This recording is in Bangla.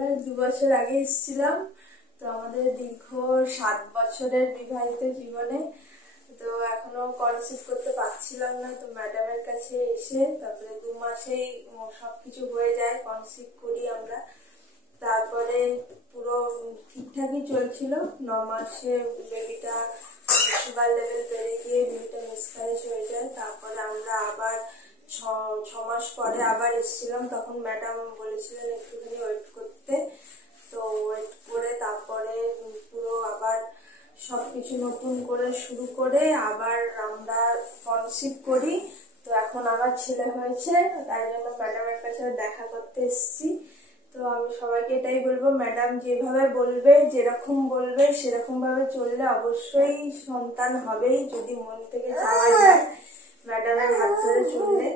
আমরা 2 বছর আগে এসেছিলাম। তো আমাদের দীর্ঘ 7 বছরের বিবাহিত জীবনে তো এখনো কনসিভ করতে পারছিলাম না। তো ম্যাডামের কাছে এসে তারপরে 2 মাসেই সবকিছু হয়ে যায়, কনসিভ করি আমরা। তারপরে পুরো ঠিকঠাকই চলছিল। 9 মাসে বেবিটা সুগার লেভেল বেড়ে গিয়ে বেবিটা মিসক্যারেজ হয়ে যায়। তারপরে আমরা আবার 6 মাস পরে আবার এসেছিলাম। তখন ম্যাডাম বলেছিলেন একটুখানি ওয়েট করতে। তো ওয়েট করে তারপরে পুরো আবার সবকিছু নতুন করে শুরু করে আবার আমরা কনসিভ করি। তো এখন আমার ছেলে হয়েছে, তাই জন্য ম্যাডামের কাছে দেখা করতে এসেছি। তো আমি সবাইকে এটাই বলবো, ম্যাডাম যেভাবে বলবে, যেরকম বলবে সেরকম ভাবে চললে অবশ্যই সন্তান হবেই, যদি মন থেকে চাওয়া যায় ম্যাডামের হাত ধরে চললে।